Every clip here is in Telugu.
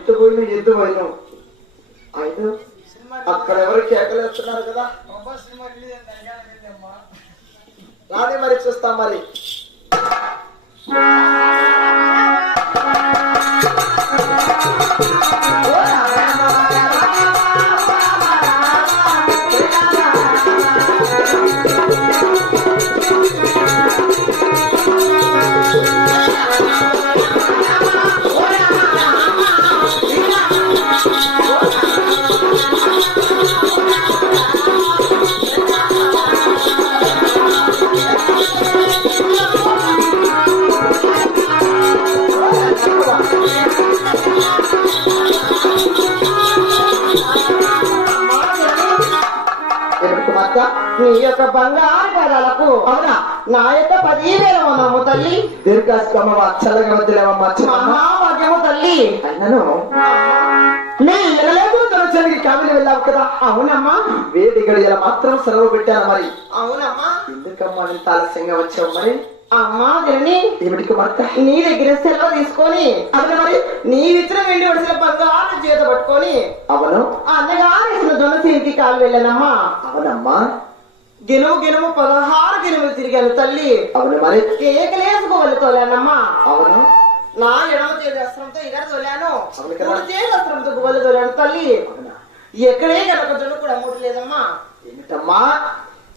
ఎత్తు పోయిన ఆయన అక్కడ ఎవరు కేకలు వేస్తున్నారు కదా రాని మరి చూస్తాం మరి నీ యొక్క బంగారు పదాలకు అవునా నా యొక్క 10,000 తల్లి దీర్ఘాస్తమ చల్లగా మహాభాగ్యము తల్లి అన్నను నీ ఎనలేదు తొలచడానికి కామిలి వెళ్ళావు కదా అవునమ్మా వేడి గడియల మాత్రం సెలవు పెట్టాను మరి అవునమ్మా ఎందుకమ్మా ఇంత ఆలస్యంగా వచ్చావు మరి అమ్మా జన్ని ఏమిటికి భర్త నీ దగ్గర సెలవు తీసుకొని అక్కడ మరి నీవిచ్చిన వెండి వడిసిన బంగారు చేత పట్టుకొని అవును అన్నగారు దొనసీనికి కాలు వెళ్ళానమ్మా అవునమ్మా గినుము 16 గినుములు తిరిగాను తల్లి అవును మరి కేకలేసుకోవాలి తోలానమ్మా అవును నా ఎడమ చేతి అస్త్రంతో ఇద్దరు తోలాను చేతి అస్త్రంతో గువ్వలు తోలాను తల్లి ఎక్కడే కనుక జొన్న కూడా అమ్మట్లేదమ్మా ఏమిటమ్మా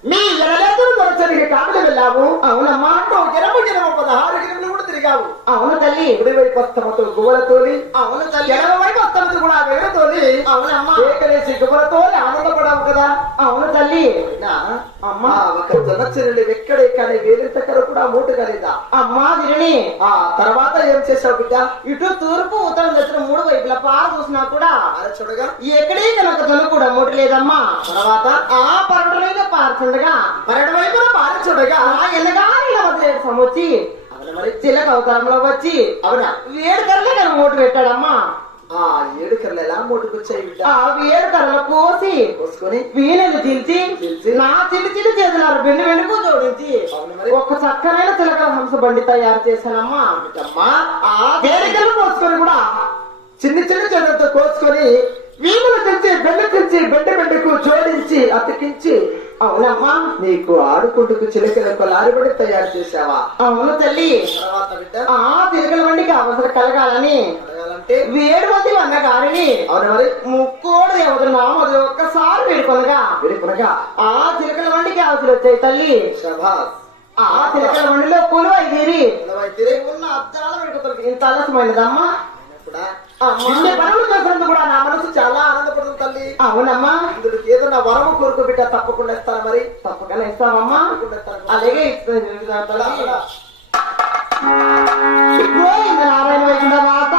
మీ ఎనలేదు దొరచడానికి కామిలి వెళ్ళావు అవునమ్మా 16 గినుములు కూడా తిరిగావు అవును తల్లి ఇటువైపు వస్తమతో గువ్వలతోని అవును తల్లి ఎడమవైపు వస్తమతో కూడా వేడతోని అవునమ్మా కేకలేసి గువ్వలతోని ఆనందపడావు కదా అవును తల్లి అమ్మా ఒక జనచరులు ఎక్కడే కానీ వేలింత కర కూడా మూట కలేదా అమ్మా దిరిని ఆ తర్వాత ఏం చేసావు బిడ్డ ఇటు తూర్పు ఉత్తరం దక్షిణ 3 వైపులా పార చూసినా కూడా చూడగా ఎక్కడే కనుక జొన్న కూడా మూట లేదమ్మా తర్వాత ఆ పరడు మీద పారుతుండగా పరడు వైపున పార చూడగా ఎన్నగానే వచ్చి మరి చిలక అవతారంలో వచ్చి అవునా వేడుకర్లే నేను మూట పెట్టాడమ్మా ఆ 7 కర్రలు ఎలా మూటకొచ్చాయి ఆ 7 కర్రలు కోసుకొని వీణలు చీల్చి నా చిల్లి చేతులారు బెండు వెనుకు జోడించి ఒక చక్కనైన చిలక హంస బండి తయారు చేశానమ్మా ఆ వేడుకలు కోసుకొని కూడా చిన్న చేతులతో కోసుకొని వీణలు తెచ్చి బెండు తెచ్చి బెండకు జోడించి అతికించి అవునమ్మా నీకు ఆడుకుంటుకు చిలకలకు లారిబడి తయారు చేసావా అవును తల్లి తర్వాత బిడ్డ ఆ చిలకల బండికి అవసరం కలగాలని వేడు మంది అన్న గారిని అవును మరి ముక్కోడు దేవతలు నామది ఒక్కసారి వేడుకొనగా ఆ చిలకల బండికి అవసరం వచ్చాయి తల్లి ఆ చిలకల బండిలో కొలువై తీరి ఉన్న అద్దాలు పెట్టుకుంటారు ఇంత ఆలస్యమైనదమ్మా పనులు చేసినందుకు కూడా నా మనసు చాలా ఆనందపడుతుంది తల్లి అవునమ్మా ఇందులో ఏదన్నా వరము కోరుకు బిడ్డ తప్పకుండా ఇస్తాను మరి తప్పకుండా ఇస్తామమ్మా అలాగే నారాయణ వైకుంఠ మాత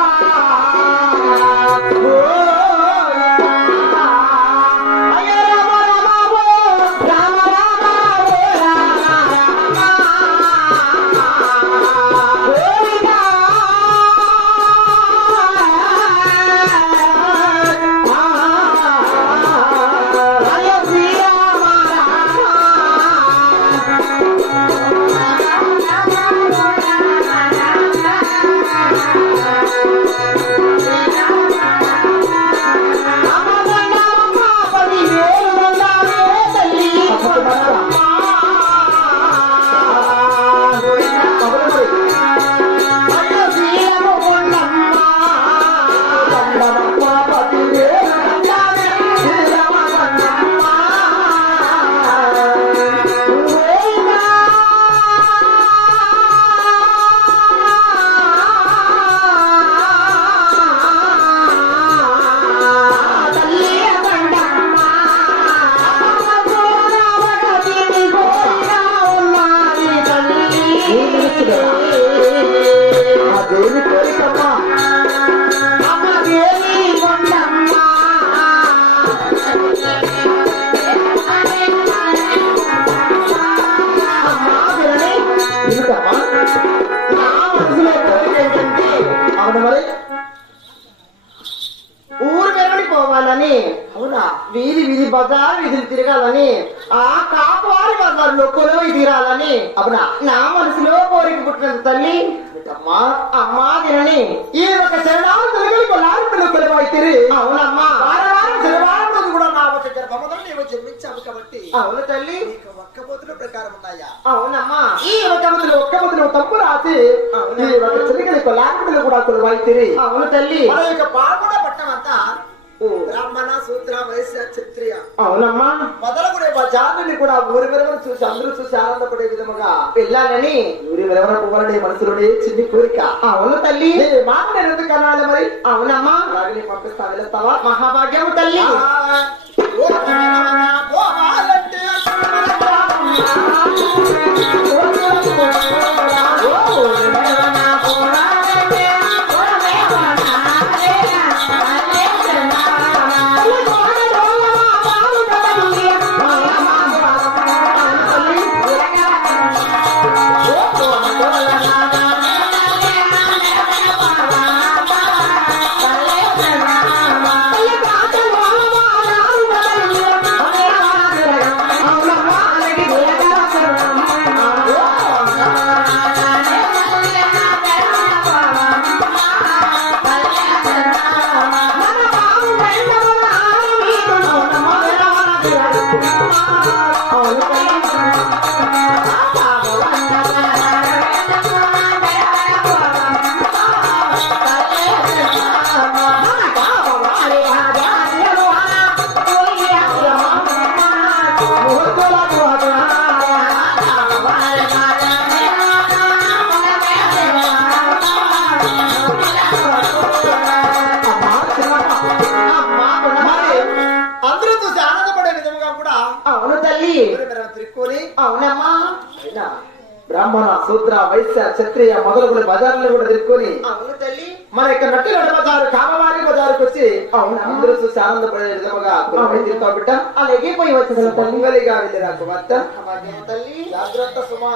వీధి వీధి బజార్ వీధులు తిరగాలని ఆ కాపువారి బజార్లో కొలువై తీరాలని అవునా నా మనసులో కోరిక పుట్టినది తల్లి అమ్మా అమ్మా తినని ఈ ఒక శరణాలు తెలుగులు కొలాడుతులు కొలవైతిరి అవునమ్మా వారం శనివారం రోజు కూడా నా ఒక గర్భములో నీవు జన్మించావు కాబట్టి అవును తల్లి నీకు ఒక్క పొద్దుల ప్రకారం ఉన్నాయా అవునమ్మా ఈ ఒక్క పొద్దులు తప్పు రాసి ఈ ఒక తెలుగులు కొలాడుతులు కూడా కొలవైతిరి అవును తల్లి మన యొక్క పాల్గొన పట్టమంతా బ్రాహ్మణ శూద్ర వైశ్య క్షత్రియ అవునమ్మా మొదలగునే మా జాతిని కూడా ఊరి వెరవను చూసి అందరూ చూసి ఆనందపడే విధముగా వెళ్ళాలని ఊరి వెరవన పువ్వాలనే మనసులోనే చిన్ని కోరిక అవును తల్లి మాట నేను ఎందుకు కనాలి మరి అవునమ్మా అలాగే పంపిస్తా వెళ్తావా మహాభాగ్యము తల్లి అవునమ్మా బ్రాహ్మణ శూద్ర వైశ్య క్షత్రియ మొదలగుల బజార్లు కూడా తిరుక్కొని అవును తల్లి మన యొక్క నట్టిగడ బజారు కామవారి బజారుకు వచ్చి అవును అందరూ చూసి ఆనందపడే విధముగా తిరుగుతావు బిడ్డ అలాగే పోయి వచ్చిన పొంగలిగా వెళ్ళిరా కుమార్తె తల్లి జాగ్రత్త సుమా